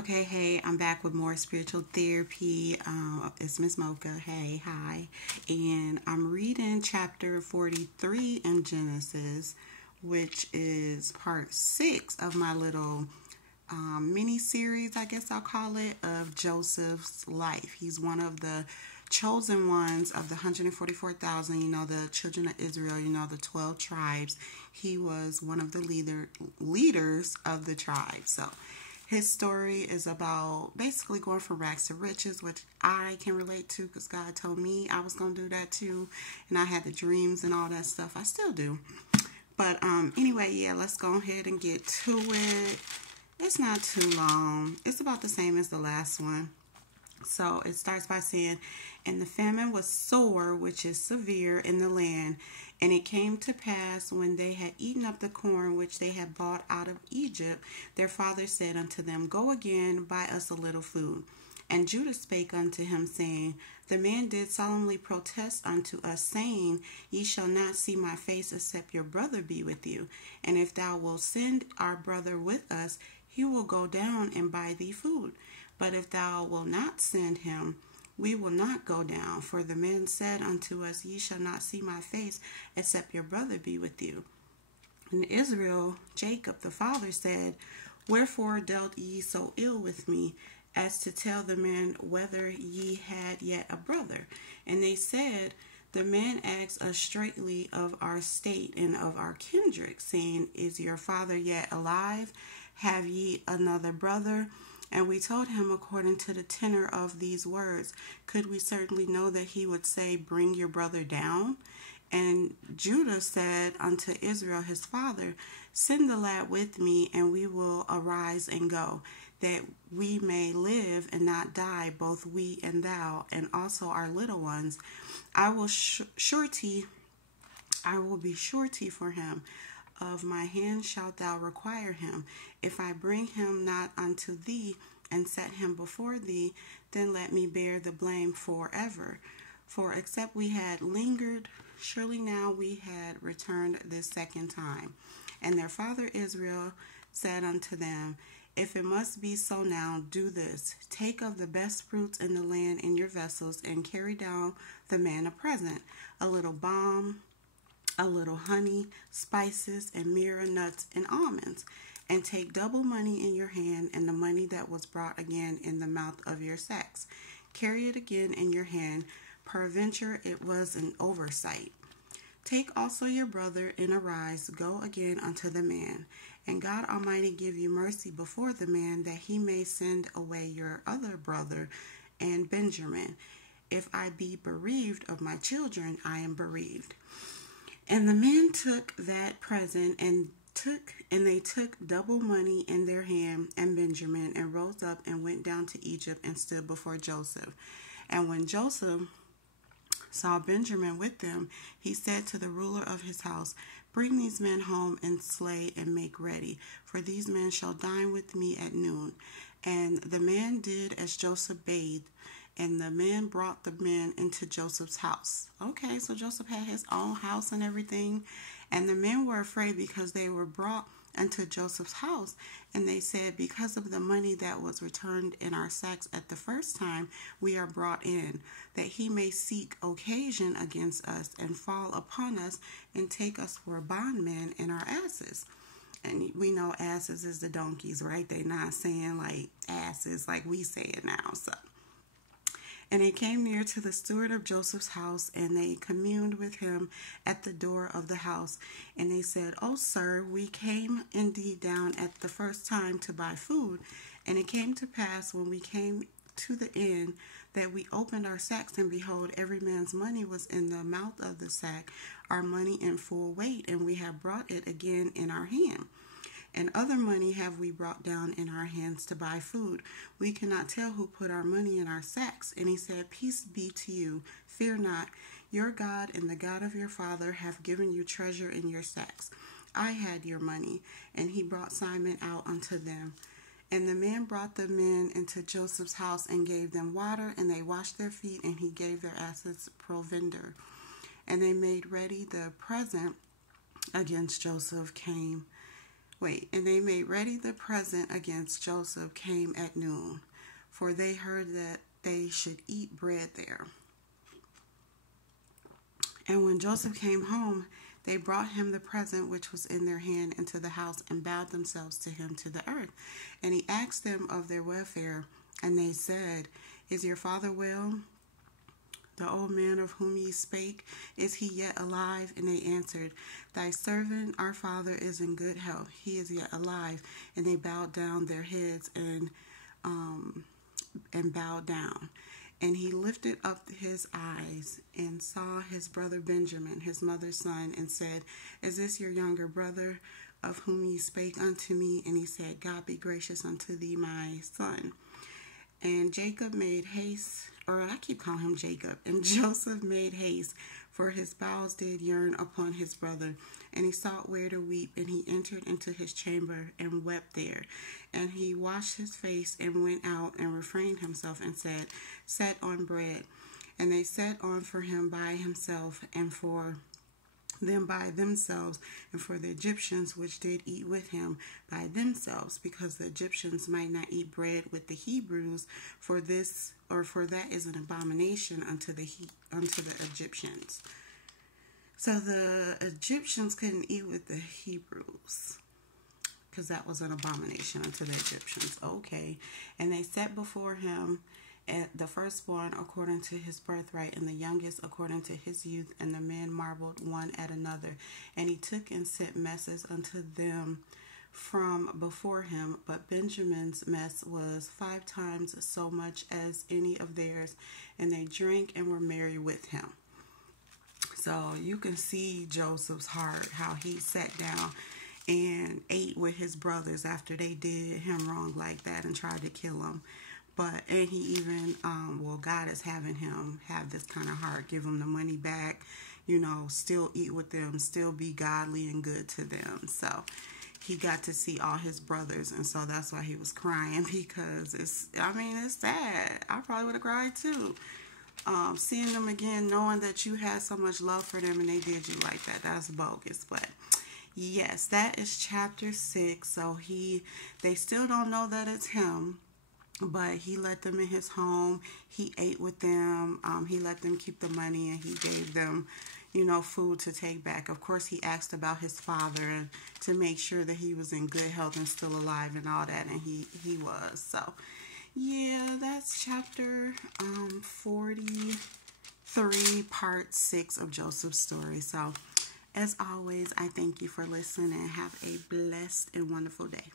Okay, hey, I'm back with more spiritual therapy. It's Miss Mocha. Hey, hi. And I'm reading chapter 43 in Genesis, which is part 6 of my little mini series, I guess I'll call it, of Joseph's life. He's one of the chosen ones of the 144,000, the children of Israel, the 12 tribes. He was one of the leaders of the tribe. So his story is about basically going from rags to riches, which I can relate to because God told me I was going to do that too. And I had the dreams and all that stuff. I still do. But anyway, yeah, let's go ahead and get to it. It's not too long. It's about the same as the last one. So it starts by saying, and the famine was sore, which is severe, in the land. And it came to pass, when they had eaten up the corn which they had bought out of Egypt, their father said unto them, Go again, buy us a little food. And Judah spake unto him, saying, The man did solemnly protest unto us, saying, Ye shall not see my face, except your brother be with you. And if thou wilt send our brother with us, he will go down and buy thee food. But if thou wilt not send him, we will not go down. For the man said unto us, Ye shall not see my face, except your brother be with you. And Israel, Jacob the father, said, Wherefore dealt ye so ill with me, as to tell the man whether ye had yet a brother? And they said, The man asked us straitly of our state and of our kindred, saying, Is your father yet alive? Have ye another brother? And we told him according to the tenor of these words. Could we certainly know that he would say, Bring your brother down? And Judah said unto Israel his father, Send the lad with me, and we will arise and go, that we may live and not die, both we and thou, and also our little ones. I will be surety for him. Of my hand shalt thou require him. If I bring him not unto thee, and set him before thee, then let me bear the blame forever. For except we had lingered, surely now we had returned this second time. And their father Israel said unto them, If it must be so now, do this. Take of the best fruits in the land in your vessels, and carry down the man a present, a little balm, a little honey, spices, and myrrh, nuts, and almonds. And take double money in your hand, and the money that was brought again in the mouth of your sacks. Carry it again in your hand, peradventure it was an oversight. Take also your brother, and arise, go again unto the man. And God Almighty give you mercy before the man, that he may send away your other brother and Benjamin. If I be bereaved of my children, I am bereaved. And the men took that present, and they took double money in their hand and Benjamin, and rose up and went down to Egypt and stood before Joseph. And when Joseph saw Benjamin with them, he said to the ruler of his house, Bring these men home and slay and make ready, for these men shall dine with me at noon. And the man did as Joseph bade, and the man brought the men into Joseph's house. Okay, so Joseph had his own house and everything. And the men were afraid because they were brought into Joseph's house. And they said, Because of the money that was returned in our sacks at the first time, we are brought in, that he may seek occasion against us, and fall upon us, and take us for bondmen and our asses. And we know asses is the donkeys, right? They're not saying like asses like we say it now. So. And they came near to the steward of Joseph's house, and they communed with him at the door of the house. And they said, O sir, we came indeed down at the first time to buy food. And it came to pass, when we came to the end, that we opened our sacks, and behold, every man's money was in the mouth of the sack, our money in full weight, and we have brought it again in our hand. And other money have we brought down in our hands to buy food. We cannot tell who put our money in our sacks. And he said, Peace be to you. Fear not. Your God and the God of your father have given you treasure in your sacks. I had your money. And he brought Simon out unto them. And the man brought the men into Joseph's house, and gave them water, and they washed their feet, and he gave their asses provender. And they made ready the present against Joseph came And they made ready the present against Joseph came at noon, for they heard that they should eat bread there. And when Joseph came home, they brought him the present which was in their hand into the house, and bowed themselves to him to the earth. And he asked them of their welfare, and they said, Is your father well? The old man of whom ye spake, is he yet alive? And they answered, Thy servant, our father, is in good health. He is yet alive. And they bowed down their heads and bowed down. And he lifted up his eyes and saw his brother Benjamin, his mother's son, and said, Is this your younger brother, of whom ye spake unto me? And he said, God be gracious unto thee, my son. And Jacob made haste, or I keep calling him Jacob, and Joseph made haste, for his bowels did yearn upon his brother. And he sought where to weep, and he entered into his chamber and wept there. And he washed his face and went out and refrained himself and said, Set on bread. And they set on for him by himself, and for them by themselves, and for the Egyptians which did eat with him by themselves, because the Egyptians might not eat bread with the Hebrews, for that is an abomination unto the Egyptians. So the Egyptians couldn't eat with the Hebrews, because that was an abomination unto the Egyptians. Okay. And they set before him the firstborn according to his birthright, and the youngest according to his youth. And the men marveled one at another. And he took and sent messes unto them from before him. But Benjamin's mess was 5 times so much as any of theirs. And they drank and were merry with him. So you can see Joseph's heart, how he sat down and ate with his brothers after they did him wrong like that and tried to kill him. And he even, God is having him have this kind of heart, give him the money back, still eat with them, still be godly and good to them. So he got to see all his brothers, and so that's why he was crying, because it's sad. I probably would have cried too. Seeing them again, knowing that you had so much love for them and they did you like that, that's bogus. But yes, that is chapter 6. So they still don't know that it's him. But he let them in his home. He ate with them. He let them keep the money, and he gave them, food to take back. Of course, he asked about his father and to make sure that he was in good health and still alive and all that, and he was. So, yeah, that's chapter 43, part 6 of Joseph's story. So, as always, I thank you for listening, and have a blessed and wonderful day.